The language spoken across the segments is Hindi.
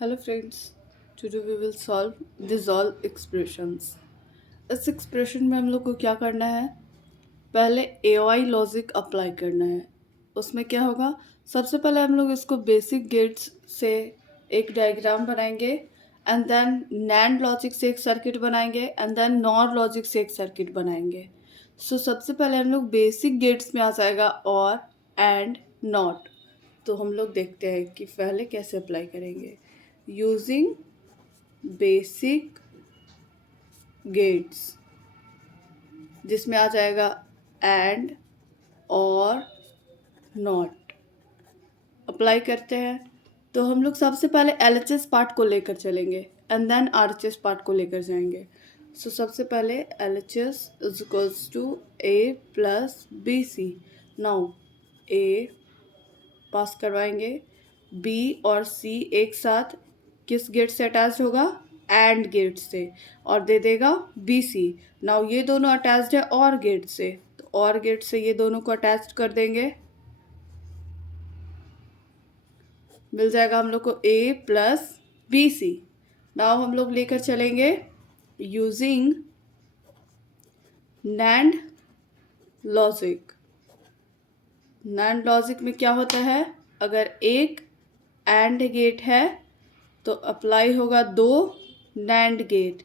Hello friends, today we will solve dissolve expressions. इस एक्सप्रेशन में हम लोग को क्या करना है, पहले AOI लॉजिक अप्लाई करना है। उसमें क्या होगा, सबसे पहले हम लोग इसको बेसिक गेट्स से एक डायग्राम बनाएंगे एंड देन नैंड लॉजिक से एक सर्किट बनाएंगे एंड देन नॉर लॉजिक से एक सर्किट बनाएंगे। सबसे पहले हम लोग बेसिक गेट्स में आ जाएगा और एंड नॉट। तो हम लोग देखते हैं कि पहले कैसे अप्लाई करेंगे। यूजिंग बेसिक गेट्स, जिसमें आ जाएगा एंड और नॉट, अप्लाई करते हैं। तो हम लोग सबसे पहले LHS पार्ट को लेकर चलेंगे एंड देन RHS पार्ट को लेकर जाएंगे। सबसे पहले LHS is equals to A plus BC। Now A pass करवाएंगे, B और C एक साथ किस गेट से अटैच होगा, एंड गेट से, और दे देगा BC। नाउ ये दोनों अटैच्ड है और गेट से, तो और गेट से ये दोनों को अटैच कर देंगे, मिल जाएगा हम लोग को A प्लस BC। नाउ हम लोग लेकर चलेंगे using NAND logic. NAND logic में क्या होता है, अगर एक एंड गेट है तो अप्लाई होगा दो नैंड गेट,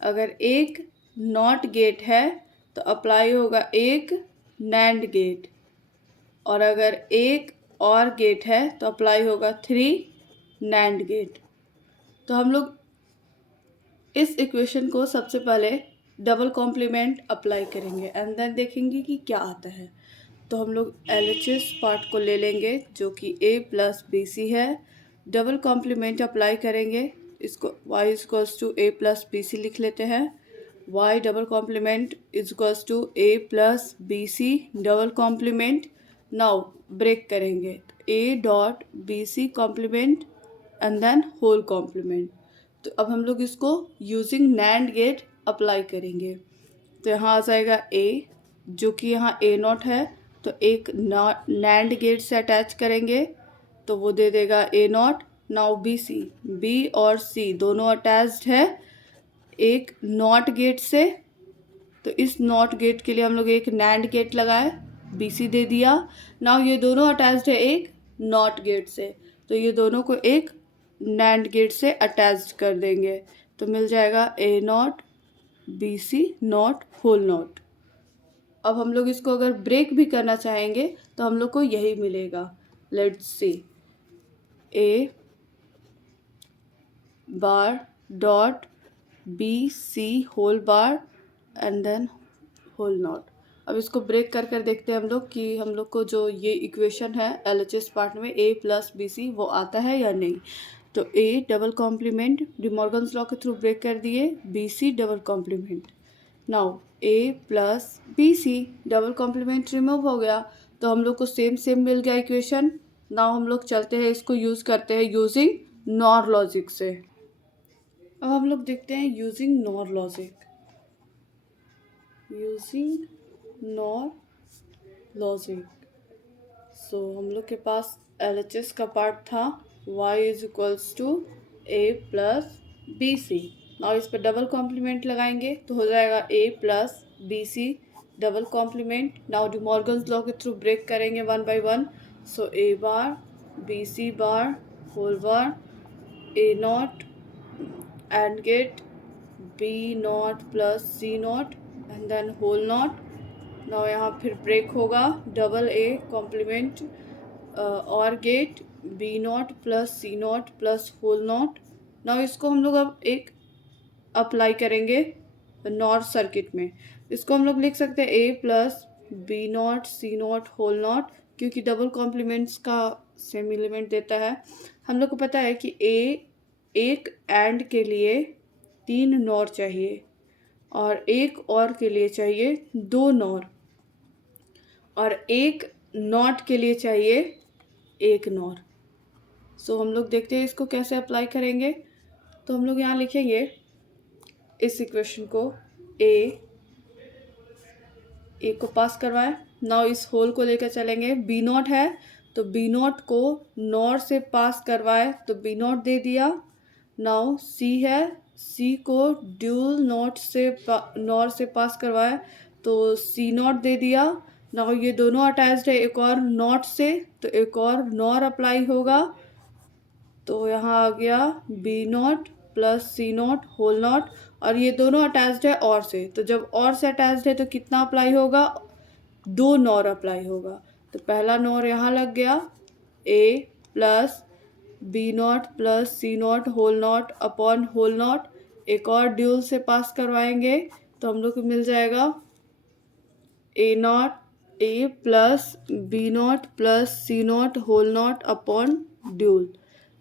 अगर एक नॉट गेट है तो अप्लाई होगा एक नैंड गेट, और अगर एक और गेट है तो अप्लाई होगा 3 नैंड गेट। तो हम लोग इस इक्वेशन को सबसे पहले डबल कॉम्प्लीमेंट अप्लाई करेंगे एंड देन देखेंगे कि क्या आता है। तो हम लोग LHS पार्ट को ले लेंगे जो कि A प्लस BC है, डबल कॉम्प्लीमेंट अप्लाई करेंगे, इसको y equals to A plus BC लिख लेते हैं। y double complement equals to A plus BC double complement. Now break करेंगे, A dot BC complement and then whole complement. तो अब हम लोग इसको यूजिंग नैंड गेट अप्लाई करेंगे। तो यहाँ आ जाएगा A, जो कि यहाँ A नॉट है, तो एक नैंड गेट से अटैच करेंगे तो वो दे देगा A not. Now BC, B और C दोनों अटैच्ड है एक नॉट गेट से, तो इस नॉट गेट के लिए हम लोग एक नैंड गेट लगाए, BC दे दिया। नाउ ये दोनों अटैच्ड है एक नॉट गेट से, तो ये दोनों को एक नैंड गेट से अटैच कर देंगे, तो मिल जाएगा A not BC not whole not. अब हम लोग इसको अगर ब्रेक भी करना चाहेंगे तो हम लोग को यही मिलेगा। Let's see, A bar dot BC whole bar and then whole not. अब इसको ब्रेक कर कर देखते हैं हम लोग कि हम लोग को जो ये इक्वेशन है LHS पार्ट में A प्लस BC वो आता है या नहीं। तो A double complement De Morgan's law के थ्रू ब्रेक कर दिए, BC double complement. Now A plus BC double complement remove हो गया, तो हम लोग को सेम सेम मिल गया इक्वेशन। नाउ हम लोग चलते हैं, इसको यूज़ करते हैं यूजिंग नॉर लॉजिक से। अब हम लोग देखते हैं using NOR logic. Using NOR logic, हम लोग के पास LHS का पार्ट था, y is equals to A plus BC। Now इस पर डबल कॉम्प्लीमेंट लगाएंगे तो हो जाएगा A plus BC double complement. Now De Morgan's law के थ्रू ब्रेक करेंगे one by one. A bar BC bar whole bar A not and gate B not plus C not and then whole not. Now यहाँ फिर ब्रेक होगा, डबल A कॉम्प्लीमेंट और gate B not plus C not plus whole not. Now इसको हम लोग अब एक अप्लाई करेंगे नॉर सर्किट में। इसको हम लोग लिख सकते हैं A plus B not C not whole not, क्योंकि डबल कॉम्प्लीमेंट्स का सेम एलिमेंट देता है। हम लोग को पता है कि एक एंड के लिए 3 नॉर चाहिए और एक और के लिए चाहिए 2 नॉर, और एक नॉट के लिए चाहिए 1 नॉर। हम लोग देखते हैं इसको कैसे अप्लाई करेंगे। तो हम लोग यहाँ लिखेंगे इस इक्वेशन को, ए को पास करवाएं। नाउ इस होल को लेकर चलेंगे, B नॉट है तो बी नॉट को नॉर से पास करवाए तो बी नॉट दे दिया। नाउ सी है, सी को ड्यूल नॉर से पास करवाए तो सी नॉट दे दिया। नाउ ये दोनों अटैच्ड है एक और नॉट से, तो एक और नॉर अप्लाई होगा। तो यहाँ आ गया B not plus C not whole not, और ये दोनों अटैच्ड है और से, तो जब और से अटैच्ड है तो कितना अप्लाई होगा, 2 नॉर अप्लाई होगा। तो पहला नॉर यहाँ लग गया, A plus B not plus C not whole not upon whole not, एक और ड्यूल से पास करवाएंगे तो हम लोग को मिल जाएगा A not A plus B not plus C not whole not upon dual.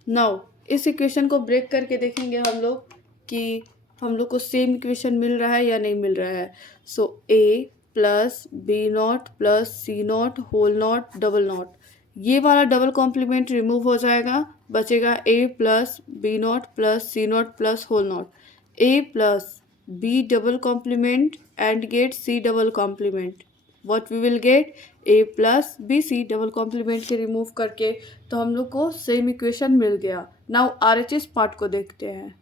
Now इस इक्वेशन को ब्रेक करके देखेंगे हम लोग कि हम लोग को सेम इक्वेशन मिल रहा है या नहीं मिल रहा है। So A plus B not plus C not whole not double not, ये वाला डबल कॉम्प्लीमेंट रिमूव हो जाएगा, बचेगा A plus B not plus C not plus whole not, A plus B double complement and gate C double complement, what we will get A plus B C double complement के रिमूव करके, तो हम लोग को सेम इक्वेशन मिल गया। नाउ आरएचएस पार्ट को देखते हैं।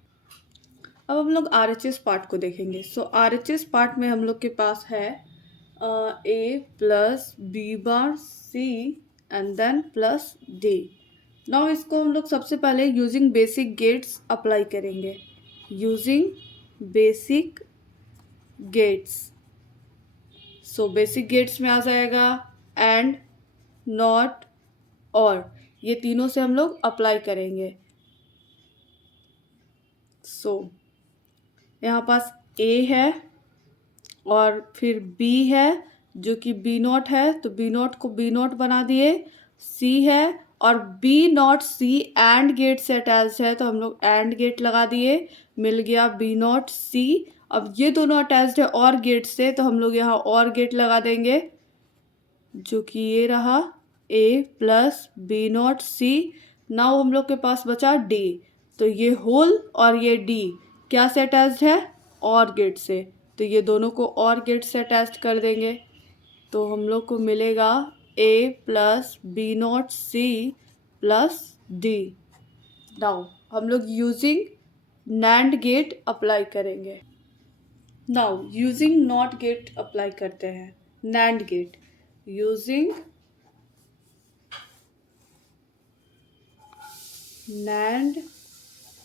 अब हम लोग आरएचएस पार्ट को देखेंगे। सो आरएचएस पार्ट में हम लोग के पास है A plus B bar C and then plus D. Now इसको हम लोग सबसे पहले यूजिंग बेसिक गेट्स अप्लाई करेंगे, using basic gates. So basic gates में आ जाएगा एंड, नॉट, और, ये तीनों से हम लोग अप्लाई करेंगे। सो यहाँ पास ए है और फिर बी है जो कि बी नॉट है, तो बी नॉट को बी नॉट बना दिए, सी है और B not C AND gate से अटैच है तो हम लोग एंड गेट लगा दिए, मिल गया बी नॉट सी। अब ये दोनों अटैच्ड है और गेट से तो हम लोग यहाँ और गेट लगा देंगे जो कि ये रहा A plus B not C. Now हम लोग के पास बचा डी, तो ये होल और ये डी क्या से अटैच्ड है, और गेट से, तो ये दोनों को और गेट से अटैच कर देंगे तो हम लोग को मिलेगा A plus B not C plus D. Now हम लोग यूजिंग नैंड गेट अप्लाई करेंगे। Now using not gate apply करते हैं, NAND gate using NAND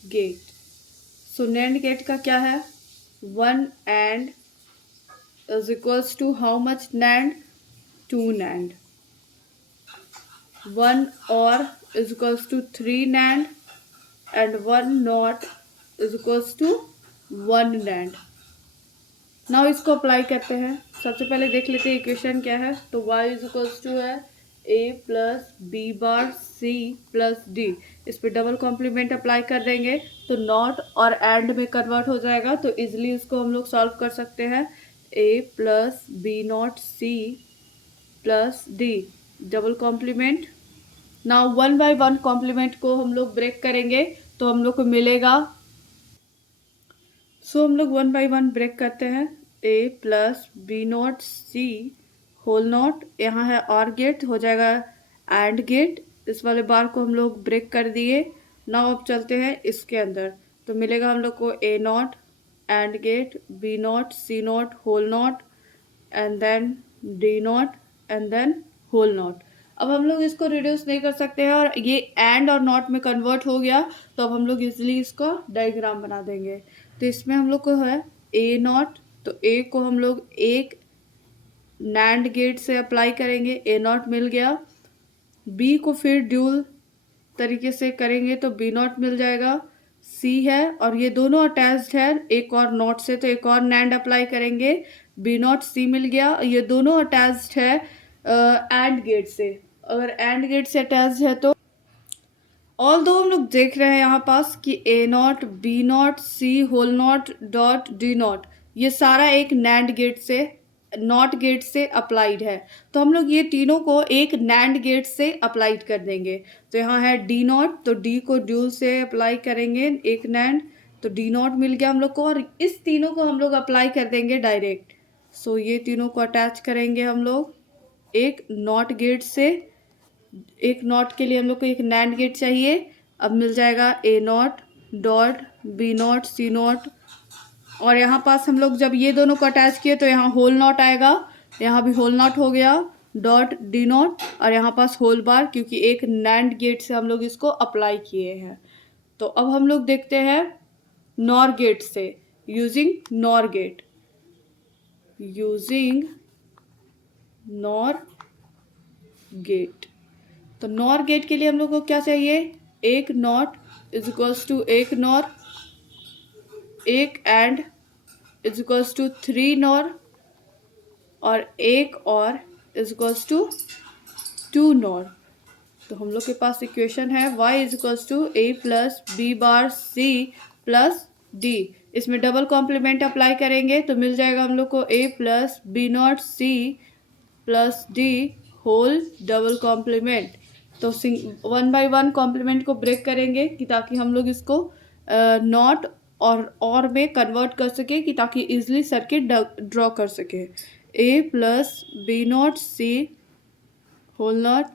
gate. So NAND gate का क्या है, 1 and is equals to how much NAND, 2 NAND, 1 OR is equals to 3 NAND and 1 NOT is equals to 1 NAND। Now इसको अप्लाई करते हैं। सबसे पहले देख लेते हैं इक्वेशन क्या है, तो y is equals to है a plus B bar C plus D, इस पर डबल कॉम्प्लीमेंट अप्लाई कर देंगे तो नॉट और एंड में कन्वर्ट हो जाएगा, तो इजिली इसको हम लोग सॉल्व कर सकते हैं। A plus B not C plus D double complement. Now 1 by 1 complement को हम लोग ब्रेक करेंगे तो हम लोग को मिलेगा, सो हम लोग 1 बाय 1 ब्रेक करते हैं, A plus B not C whole not, यहाँ है और गेट हो जाएगा एंड गेट, इस वाले बार को हम लोग ब्रेक कर दिए। नाउ अब चलते हैं इसके अंदर, तो मिलेगा हम लोग को A not and gate B not C not whole not and then D not and then whole not. अब हम लोग इसको रिड्यूस नहीं कर सकते हैं और ये एंड और नॉट में कन्वर्ट हो गया, तो अब हम लोग इजीली इसका डायग्राम बना देंगे। तो इसमें हम लोग को है ए नॉट, तो ए को हम लोग एक नैंड गेट से अप्लाई करेंगे, ए नॉट मिल गया, बी को फिर ड्यूल तरीके से करेंगे तो बी नॉट मिल जाएगा, सी है और ये दोनों अटैच्ड है एक और नॉट से, तो एक और नैंड अप्लाई करेंगे, बी नॉट सी मिल गया, ये दोनों अटैच्ड है एंड गेट से, अगर एंड गेट से अटैच्ड है तो ऑल दो हम लोग देख रहे हैं यहाँ पास कि A not B not C whole not dot D not ये सारा एक नैंड गेट से नॉट गेट से अप्लाइड है, तो हम लोग ये तीनों को एक नैंड गेट से अप्लाइड कर देंगे। तो यहाँ है डी नॉट, तो डी को ड्यूल से अप्लाई करेंगे एक नैंड, तो डी नॉट मिल गया हम लोग को, और इस तीनों को हम लोग अप्लाई कर देंगे डायरेक्ट। सो ये तीनों को अटैच करेंगे हम लोग एक नॉट गेट से, एक नॉट के लिए हम लोग को एक नैंड गेट चाहिए। अब मिल जाएगा A not dot B not C not, और यहाँ पास हम लोग जब ये दोनों को अटैच किए तो यहाँ होल नॉट आएगा, यहाँ भी होल नॉट हो गया, डॉट डी नॉट, और यहाँ पास होल बार, क्योंकि एक नैंड गेट से हम लोग इसको अप्लाई किए हैं। तो अब हम लोग देखते हैं नॉर गेट से, using NOR gate, using NOR gate. तो नॉर गेट के लिए हम लोग को क्या चाहिए, एक नॉट इज इक्वल्स टू एक नॉर, एक AND is equals to 3 NOR, और एक और इज इक्वल्स टू 2 नॉर। तो हम लोग के पास इक्वेशन है y is equals to A plus B bar C plus D. इसमें डबल कॉम्प्लीमेंट अप्लाई करेंगे तो मिल जाएगा हम लोग को A plus B not C plus D whole double complement. तो 1/1 कॉम्प्लीमेंट को ब्रेक करेंगे कि ताकि हम लोग इसको नॉट और में कन्वर्ट कर सके, कि ताकि इजली सर्किट ड्रॉ कर सके। A plus B not C whole not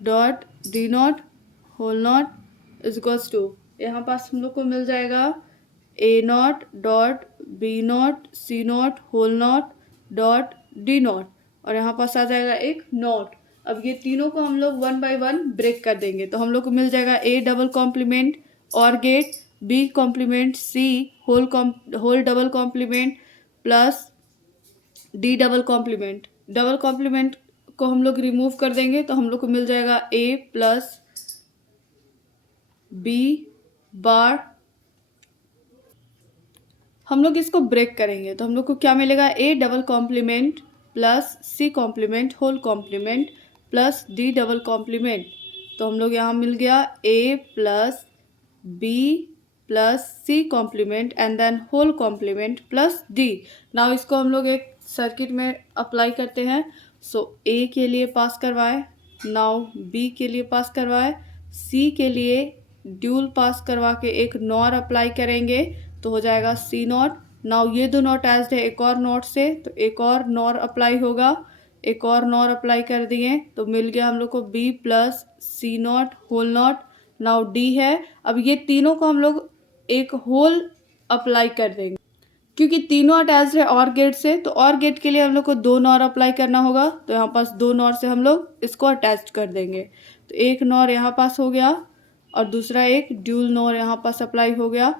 dot D not whole not is equals to, यहाँ पास हम लोग को मिल जाएगा A not dot B not C not whole not dot D not, और यहाँ पास आ जाएगा एक नॉट। अब ये तीनों को हम लोग 1/1 ब्रेक कर देंगे तो हम लोग को मिल जाएगा ए डबल कॉम्प्लीमेंट और gate, B complement C whole double complement plus D double complement. Double complement को हम लोग रिमूव कर देंगे तो हम लोग को मिल जाएगा ए प्लस बी बार। हम लोग इसको ब्रेक करेंगे तो हम लोग को क्या मिलेगा, A double complement plus C complement whole complement plus D double complement. तो हम लोग यहाँ मिल गया A plus B plus C complement and then whole complement plus D. Now इसको हम लोग एक सर्किट में अप्लाई करते हैं। सो ए के लिए पास करवाए, नाउ बी के लिए पास करवाए, सी के लिए ड्यूल पास करवा के एक नॉर अप्लाई करेंगे तो हो जाएगा सी नॉट। नाउ ये दो नॉट एज है एक और नॉट से, तो एक और नॉर अप्लाई होगा, एक और नॉर अप्लाई कर दिए तो मिल गया हम लोग को B plus C not whole not. Now D है, अब ये तीनों को हम लोग एक होल अप्लाई कर देंगे क्योंकि तीनों अटैच है और गेट से, तो और गेट के लिए हम लोग को 2 नॉर अप्लाई करना होगा। तो यहाँ पास 2 नॉर से हम लोग इसको अटैच कर देंगे, तो एक नॉर यहाँ पास हो गया और दूसरा एक ड्यूल नॉर यहाँ पास अप्लाई हो गया।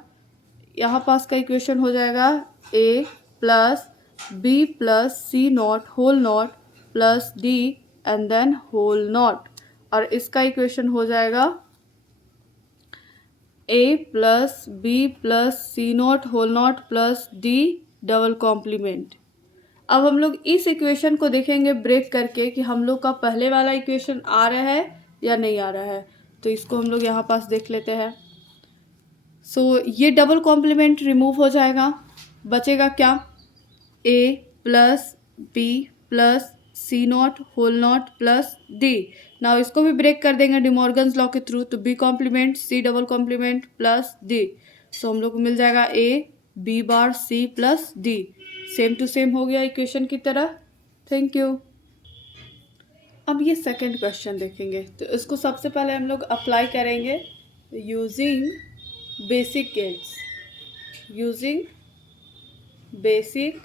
यहाँ पास का इक्वेशन हो जाएगा A plus B plus C not whole not plus D and then whole not, और इसका इक्वेशन हो जाएगा A plus B plus C not whole not plus D double complement. अब हम लोग इस इक्वेशन को देखेंगे ब्रेक करके कि हम लोग का पहले वाला इक्वेशन आ रहा है या नहीं आ रहा है। तो इसको हम लोग यहाँ पास देख लेते हैं। सो ये डबल कॉम्प्लीमेंट रिमूव हो जाएगा, बचेगा क्या, A plus B plus C not whole not plus D. Now इसको भी ब्रेक कर देंगे डिमॉर्गन्स लॉ के थ्रू, तो B complement C double complement plus D. So हम लोग को मिल जाएगा A B bar C plus D, same to same हो गया इक्वेशन की तरह। Thank you. अब ये सेकंड क्वेश्चन देखेंगे, तो इसको सबसे पहले हम लोग अप्लाई करेंगे using basic gets, using basic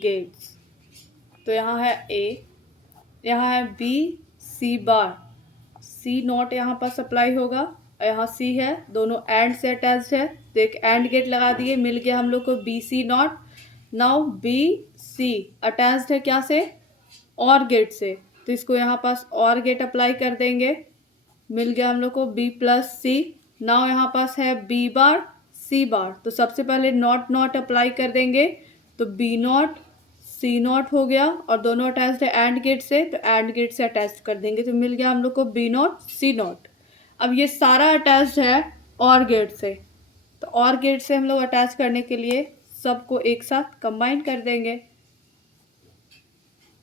gets. तो यहाँ है ए, यहाँ है B C bar, C not यहाँ पर सप्लाई होगा और यहाँ सी है, दोनों एंड से अटैच्ड है तो एक एंड गेट लगा दिए, मिल गया हम लोग को B C not. Now B C attached है क्या से, और गेट से, तो इसको यहाँ पास और गेट अप्लाई कर देंगे, मिल गया हम लोग को बी प्लस सी। नाउ यहाँ पास है बी बार सी बार, तो सबसे पहले नॉट नॉट अप्लाई कर देंगे तो बी नॉट सी नॉट हो गया, और दोनों अटैच्ड है एंड गेट से, तो एंड गेट से अटैच कर देंगे तो मिल गया हम लोग को बी नॉट सी नॉट। अब ये सारा अटैच्ड है और गेट से, तो और गेट से हम लोग अटैच करने के लिए सबको एक साथ कंबाइन कर देंगे।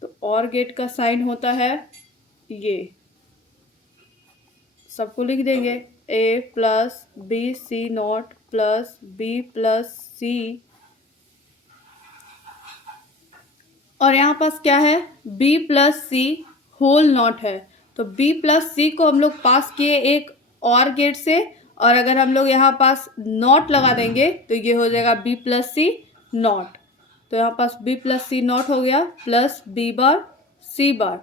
तो और गेट का साइन होता है ये, सबको लिख देंगे A plus B C not plus B plus C, और यहाँ पास क्या है B plus C whole not है, तो बी प्लस सी को हम लोग पास किए एक और गेट से, और अगर हम लोग यहाँ पास नॉट लगा देंगे तो ये हो जाएगा बी प्लस सी नॉट। तो यहाँ पास बी प्लस सी नॉट हो गया प्लस बी बार सी बार।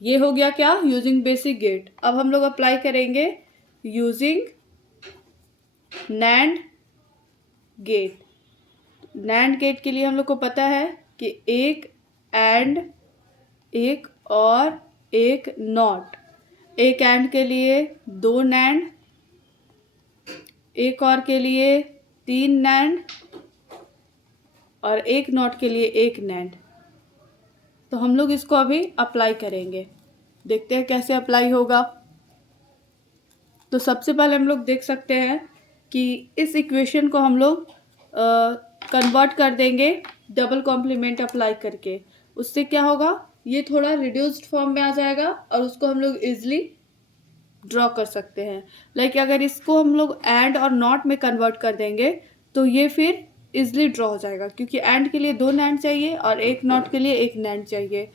ये हो गया क्या, यूजिंग बेसिक गेट। अब हम लोग अप्लाई करेंगे using NAND gate. NAND gate के लिए हम लोग को पता है कि एक एंड, एक और एक नॉट। एक एंड के लिए 2 नैंड, एक और के लिए 3 नैंड, और एक नॉट के लिए 1 नैंड। तो हम लोग इसको अभी अप्लाई करेंगे, देखते हैं कैसे अप्लाई होगा। तो सबसे पहले हम लोग देख सकते हैं कि इस इक्वेशन को हम लोग कन्वर्ट कर देंगे डबल कॉम्प्लीमेंट अप्लाई करके। उससे क्या होगा, ये थोड़ा रिड्यूस्ड फॉर्म में आ जाएगा और उसको हम लोग इजीली ड्रॉ कर सकते हैं। लाइक अगर इसको हम लोग एंड और नॉट में कन्वर्ट कर देंगे तो ये फिर इजीली ड्रॉ हो जाएगा, क्योंकि एंड के लिए 2 नैंड चाहिए और एक नॉट के लिए 1 नैंड चाहिए,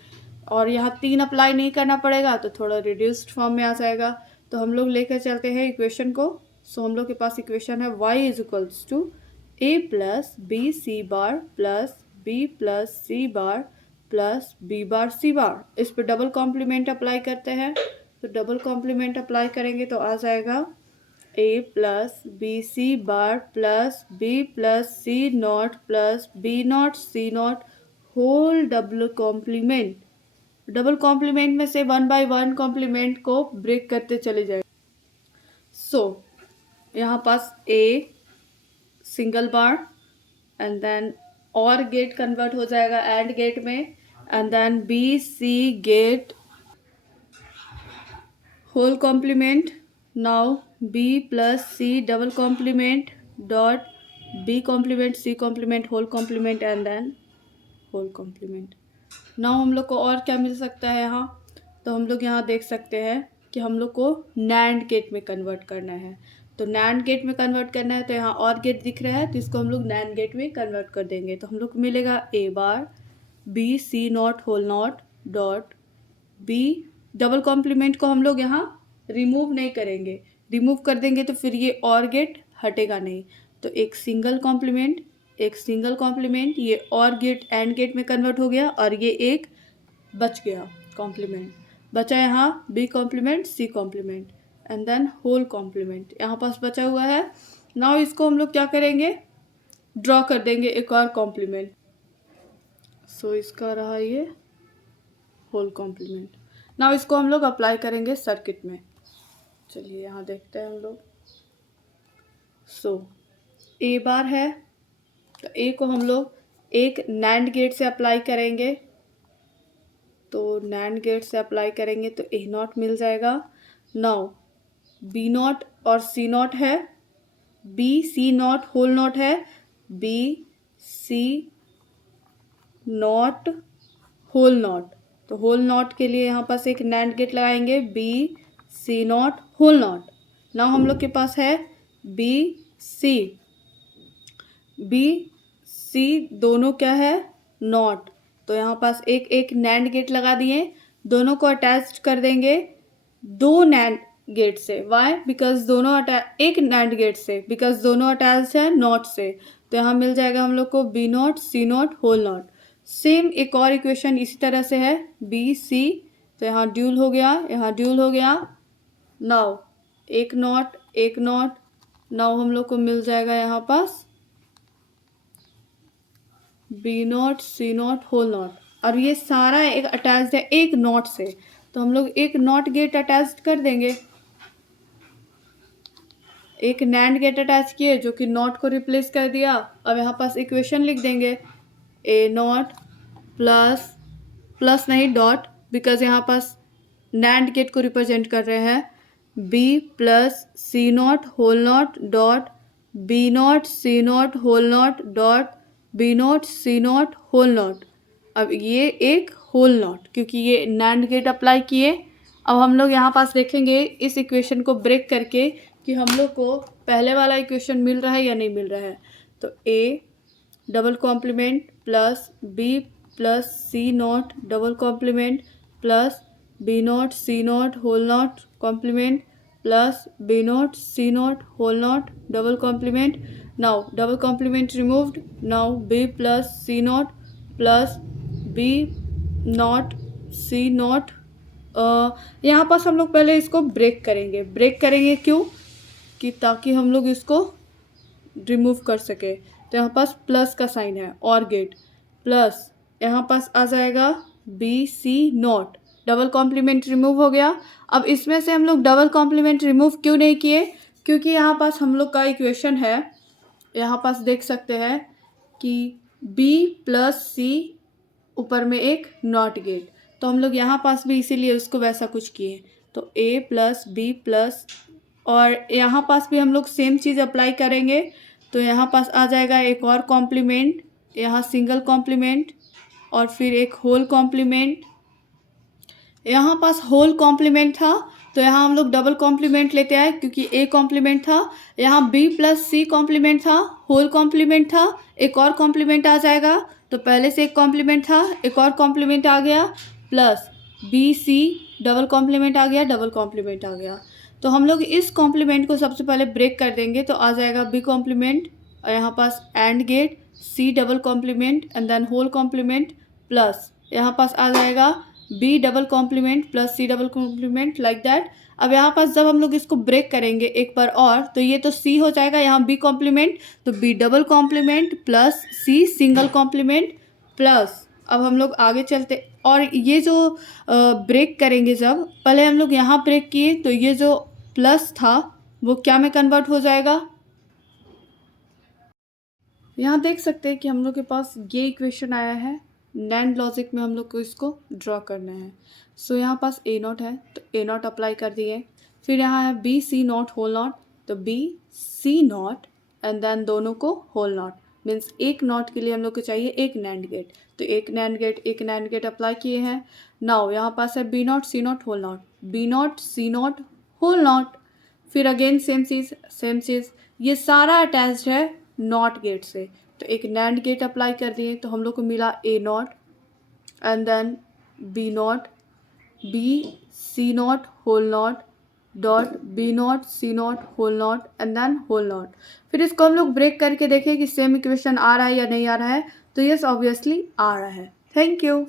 और यहाँ 3 अप्लाई नहीं करना पड़ेगा, तो थोड़ा रिड्यूस्ड फॉर्म में आ जाएगा। तो हम लोग लेकर चलते हैं इक्वेशन को। सो हम लोग के पास इक्वेशन है y is equals to a plus B C bar plus B plus C bar plus B bar C bar. इस पर डबल कॉम्प्लीमेंट अप्लाई करते हैं। तो डबल कॉम्प्लीमेंट अप्लाई करेंगे तो आ जाएगा a plus B C bar plus B plus C not plus B not C not whole double complement. Double complement में से 1 बाय 1 कॉम्प्लीमेंट को ब्रेक करते चले जाए। सो यहाँ पास a single bar and then और गेट कन्वर्ट हो जाएगा एंड गेट में, and then B C gate whole complement. Now B plus C double complement dot B complement C complement whole complement and then whole complement. Now हम लोग को और क्या मिल सकता है यहाँ, तो हम लोग यहाँ देख सकते हैं कि हम लोग को नैंड गेट में कन्वर्ट करना है। तो नैंड गेट में कन्वर्ट करना है तो यहाँ और गेट दिख रहा है, तो इसको हम लोग नैंड गेट में कन्वर्ट कर देंगे। तो हम लोग को मिलेगा A bar B C not whole not dot B. Double complement को हम लोग यहाँ रिमूव नहीं करेंगे, रिमूव कर देंगे तो फिर ये और गेट हटेगा नहीं। तो एक सिंगल कॉम्प्लीमेंट, एक सिंगल कॉम्प्लीमेंट, ये और गेट एंड गेट में कन्वर्ट हो गया और ये एक बच गया कॉम्प्लीमेंट। बचा यहाँ B complement C complement and then whole complement यहाँ पास बचा हुआ है। नाउ इसको हम लोग क्या करेंगे, ड्रॉ कर देंगे एक और कॉम्प्लीमेंट। सो इसका रहा ये होल कॉम्प्लीमेंट। नाउ इसको हम लोग अप्लाई करेंगे सर्किट में। चलिए यहाँ देखते हैं हम लोग। सो ए बार है तो ए को हम लोग एक नैंड गेट से अप्लाई करेंगे। तो नैंड गेट से अप्लाई करेंगे तो ए नॉट मिल जाएगा। नाउ बी नॉट और सी नॉट है, B C not whole not है, B C not whole not. तो होल नॉट के लिए यहाँ पास एक नैंड गेट लगाएंगे B C not whole not. Now हम लोग के पास है बी सी दोनों क्या है नॉट। तो यहाँ पास एक एक नैंड गेट लगा दिए, दोनों को अटैच कर देंगे 2 नैंड गेट से। वाई, बिकॉज दोनों एक नैंड गेट से, बिकॉज दोनों अटैच है नॉट से। तो यहाँ मिल जाएगा हम लोग को B not C not whole not. Same एक और इक्वेशन इसी तरह से है बी सी, तो यहाँ ड्यूल हो गया, यहाँ ड्यूल हो गया। नाउ एक नॉट एक नॉट, नाउ हम लोग को मिल जाएगा यहाँ पास B not C not whole not, और ये सारा एक अटैच्ड है एक नॉट से। तो हम लोग एक नॉट गेट अटैच कर देंगे, एक नैंड गेट अटैच किए जो कि नॉट को रिप्लेस कर दिया। अब यहाँ पास इक्वेशन लिख देंगे ए नॉट प्लस प्लस नहीं डॉट, बिकॉज यहाँ पास नैंड गेट को रिप्रेजेंट कर रहे हैं, B plus C not whole not dot B not C not whole not dot B not C not whole not. अब ये एक होल नॉट क्योंकि ये नैंड गेट अप्लाई किए। अब हम लोग यहाँ पास देखेंगे इस इक्वेशन को ब्रेक करके कि हम लोग को पहले वाला इक्वेशन मिल रहा है या नहीं मिल रहा है। तो A double complement plus B plus C not double complement plus B not C not whole not complement plus B not C not whole not double complement. Now double complement removed. Now B plus C not plus B not C not. यहाँ पास हम लोग पहले इसको ब्रेक करेंगे क्यों कि ताकि हम लोग इसको रिमूव कर सके. तो यहाँ पास प्लस का साइन है और गेट प्लस यहाँ पास आ जाएगा B C not. Double complement remove हो गया. अब इसमें से हम लोग डबल कॉम्प्लीमेंट रिमूव क्यों नहीं किए, क्योंकि यहाँ पास हम लोग का इक्वेशन है, यहाँ पास देख सकते हैं कि बी प्लस सी ऊपर में एक नॉट गेट, तो हम लोग यहाँ पास भी इसीलिए उसको वैसा कुछ किए. तो ए प्लस बी प्लस और यहाँ पास भी हम लोग सेम चीज़ अप्लाई करेंगे. तो यहाँ पास आ जाएगा एक और कॉम्प्लीमेंट, यहाँ सिंगल कॉम्प्लीमेंट और फिर एक होल कॉम्प्लीमेंट. यहाँ पास होल कॉम्प्लीमेंट था तो यहाँ हम लोग डबल कॉम्प्लीमेंट लेते आए क्योंकि ए कॉम्प्लीमेंट था. यहाँ बी प्लस सी कॉम्प्लीमेंट था, होल कॉम्प्लीमेंट था, एक और कॉम्प्लीमेंट आ जाएगा. तो पहले से एक कॉम्प्लीमेंट था, एक और कॉम्प्लीमेंट आ गया plus B C double complement आ गया, डबल कॉम्प्लीमेंट आ गया. तो हम लोग इस कॉम्प्लीमेंट को सबसे पहले ब्रेक कर देंगे. तो आ जाएगा बी कॉम्प्लीमेंट और यहाँ पास and gate C double complement and then whole complement plus यहाँ पास आ जाएगा B double complement plus C double complement like that. अब यहाँ पास जब हम लोग इसको ब्रेक करेंगे एक बार और तो ये तो सी हो जाएगा, यहाँ बी कॉम्प्लीमेंट तो B double complement plus C single complement plus. अब हम लोग आगे चलते और ये जो ब्रेक करेंगे, जब पहले हम लोग यहाँ ब्रेक किए तो ये जो प्लस था वो क्या में कन्वर्ट हो जाएगा. यहाँ देख सकते हैं कि हम लोग के पास ये इक्वेशन आया है. नैंड लॉजिक में हम लोग को इसको ड्रॉ करना है. सो यहाँ पास ए नॉट है तो ए नॉट अप्लाई कर दिए. फिर यहाँ है B C not whole not तो B C not and then दोनों को होल नॉट. मीन्स एक नॉट के लिए हम लोग को चाहिए एक नैंड गेट, तो एक नैंड गेट अप्लाई किए हैं. नाउ यहाँ पास है B not C not whole not, B not C not whole not. फिर अगेन सेम चीज़ ये सारा अटैच्ड है नॉट गेट से. तो एक नैंड गेट अप्लाई कर दिए तो हम लोग को मिला A not and then B not B C not whole not dot B not C not whole not and then whole not. फिर इसको हम लोग ब्रेक करके देखें कि सेम इक्वेशन आ रहा है या नहीं आ रहा है. तो यस ऑब्वियसली आ रहा है. Thank you.